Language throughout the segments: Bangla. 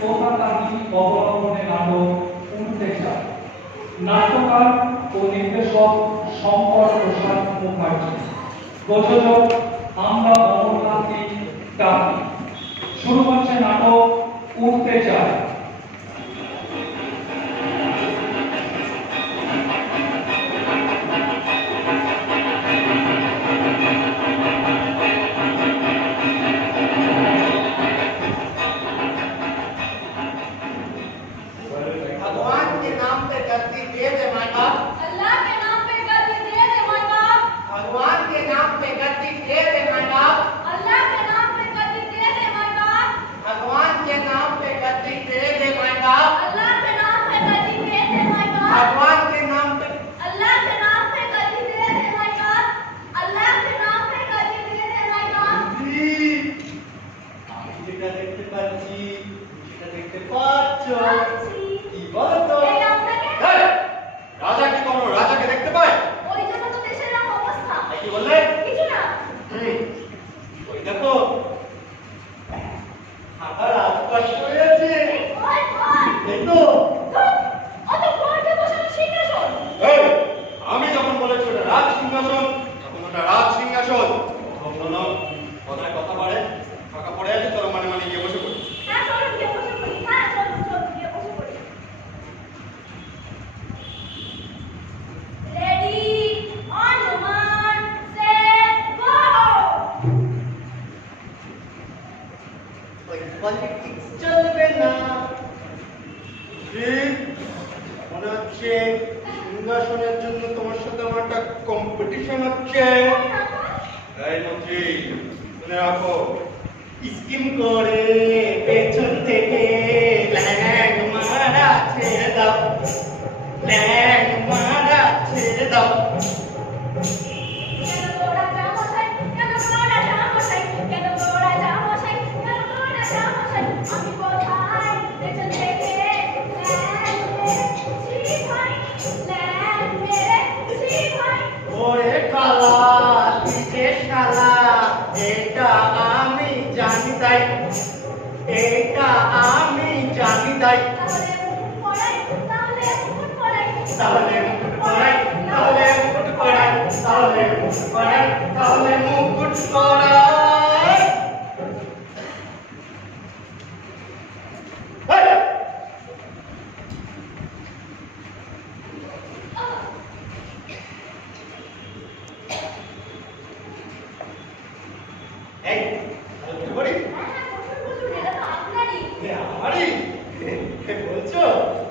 কলকাতাহী অবলম্বনে নাটক নাট্যকার ও নির্দেশক শঙ্কর প্রসাদ আমরা অমরনাথী শুরু করছে নাটক উঠতে চায়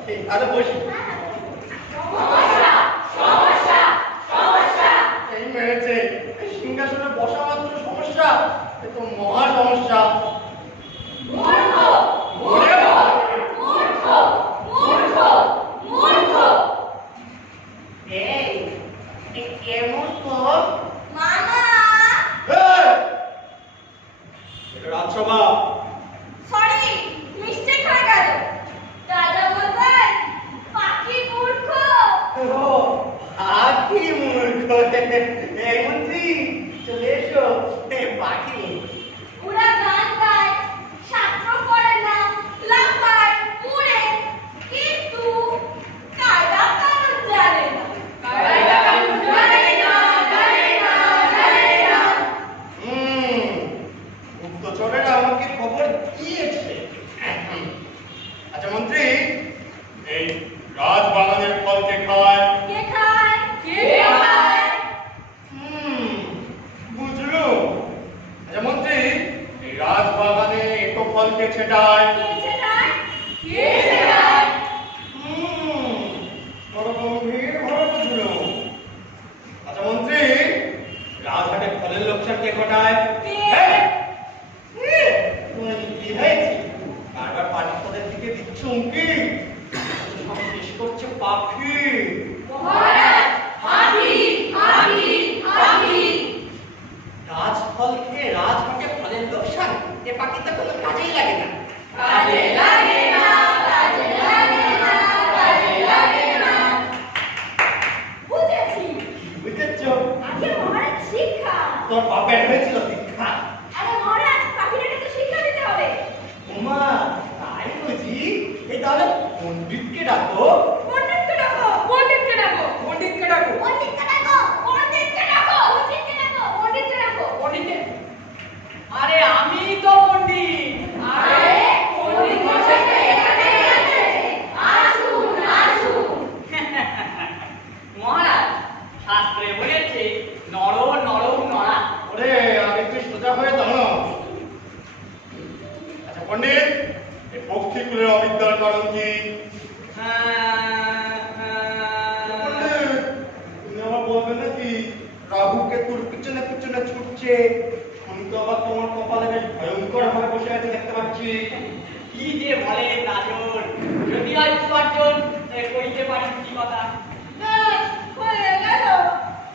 Até olha hoje. শাস্ত্রে বলেছে নর নর নরা। ওরে আগে তুই সোজা হয়ে দাঁড়ো আচ্ছা পণ্ডিত এই পক্ষীকুলের অবিদ্যার কারণ কি? আচ্ছা, বলবে নাকি? পিছনে ছুটছে। তো আবার তোমার কপালে ভয়ঙ্কর ভাবে বসে দেখতে পাচ্ছি। কি যে বলে রাজন? যদি কি কথা?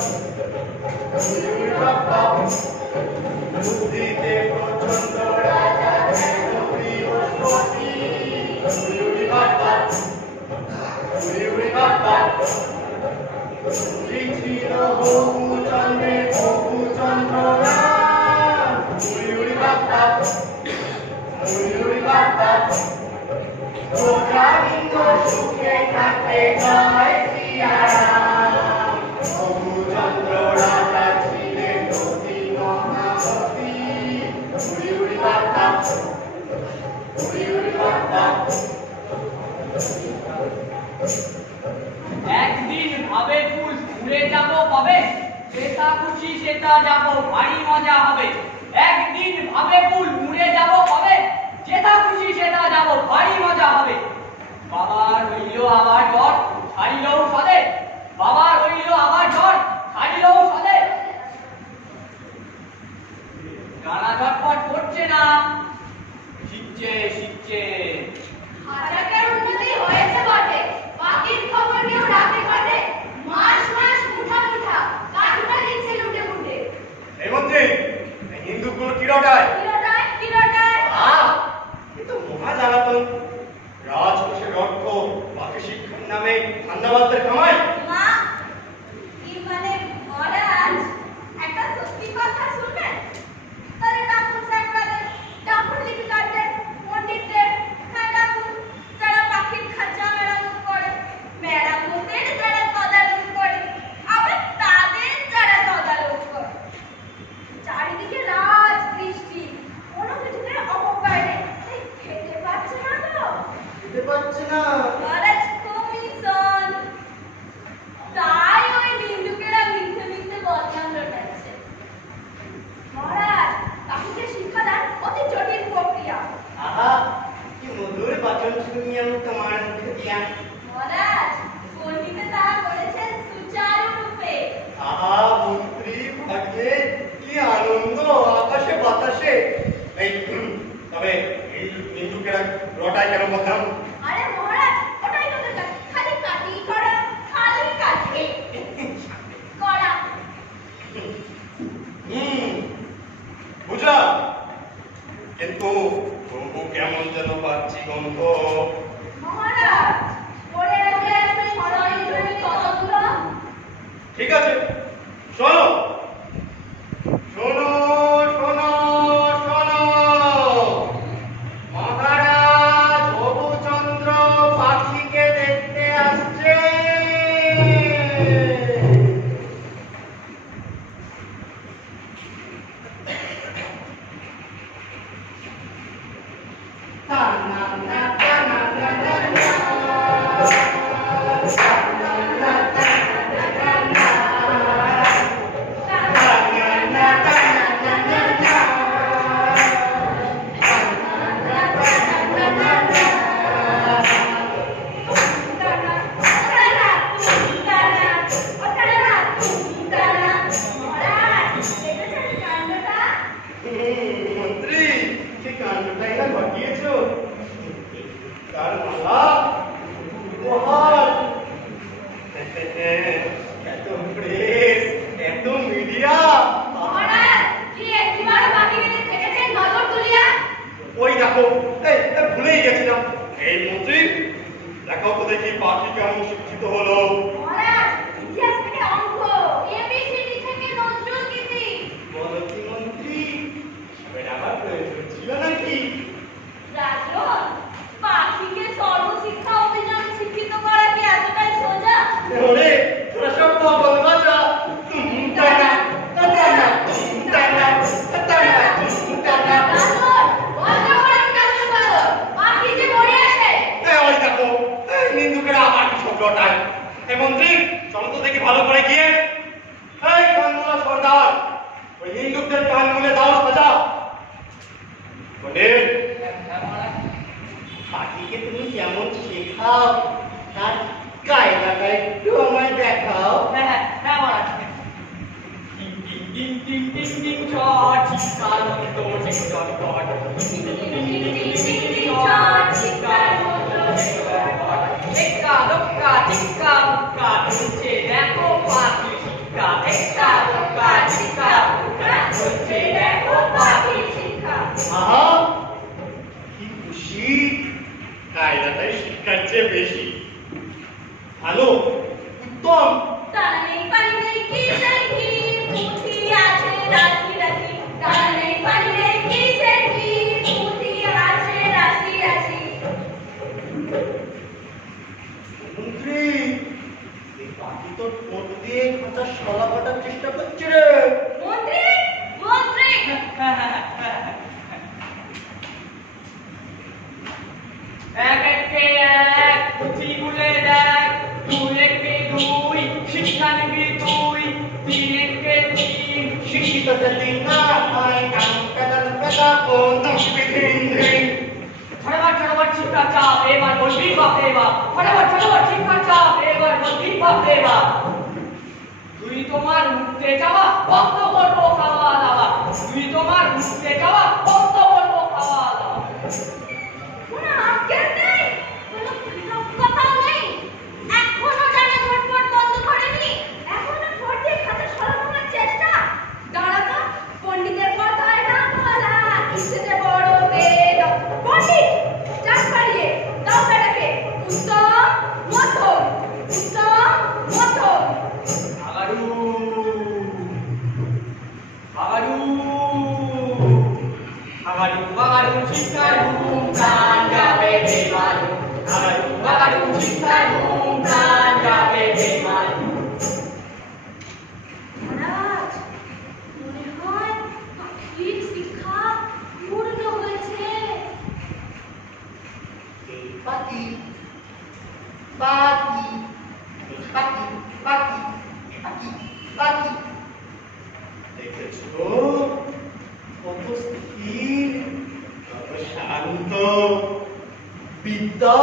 Deus. ঘুরে যাব কবে? যেটা খুশি সেটা যাব, ভারি মজা হবে। একদিন ভাবে ফুল, মুড়ে যাব কবে? যেটা খুশি সেটা যাব, ভারি মজা হবে। বাবার হইল আবার জ্বর ছাড়িলেও সদে বাবার হইল আবার জ্বর ছাড়িলেও সদে গানা ঝটপট করছে না, শিখছে শিখছে। হাজারের উন্নতি হয়েছে বটে। বাকির খবর কেউ রাখে বটে মাস এই হিন্দু গুলো কি রটায় কি কিন্তু মহা জ্বালাতন। রাজকোষে রক্ষ বাকি শিক্ষার নামে ঠান্ডা বাজার কামায় পার্টি কেমন শিক্ষিত হলো যেমন শেখাও তার কায়দাটা একটু আমায় দেখাও হ্যাঁ হ্যাঁ মহারাজ টিং টিং টিং টিং টিং টিং চ চিৎকার মন্ত্র চিৎকার কর টিং টিং টিং টিং টিং টিং চ চিৎকার মন্ত্র চিৎকার কর একা লক্কা টিক্কা মুক্কা ঢুকছে দেখো পাখি শিক্ষা একা লক্কা টিক্কা মুক্কা ঢুকছে দেখো পাখি শিক্ষা আহা কি খুশি কায়দাটাই শিক্ষার চেয়ে বেশি আলো উত্তম party, party, party, party, party, party. দেখেছো কত স্থির কত শান্ত বিদ্যা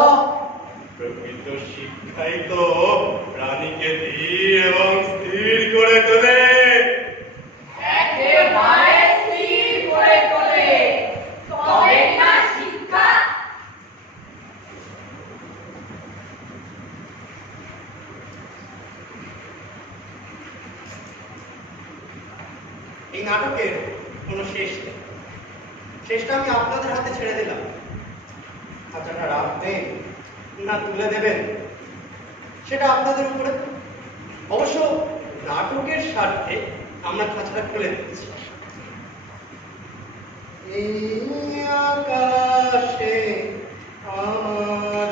প্রকৃত শিক্ষাই তো খাঁচাটা রাখবেন না তুলে দেবেন? সেটা আপনাদের উপরে। অবশ্য নাটকের স্বার্থে আমরা খাঁচাটা খুলে দিচ্ছি। এই আকাশে আমার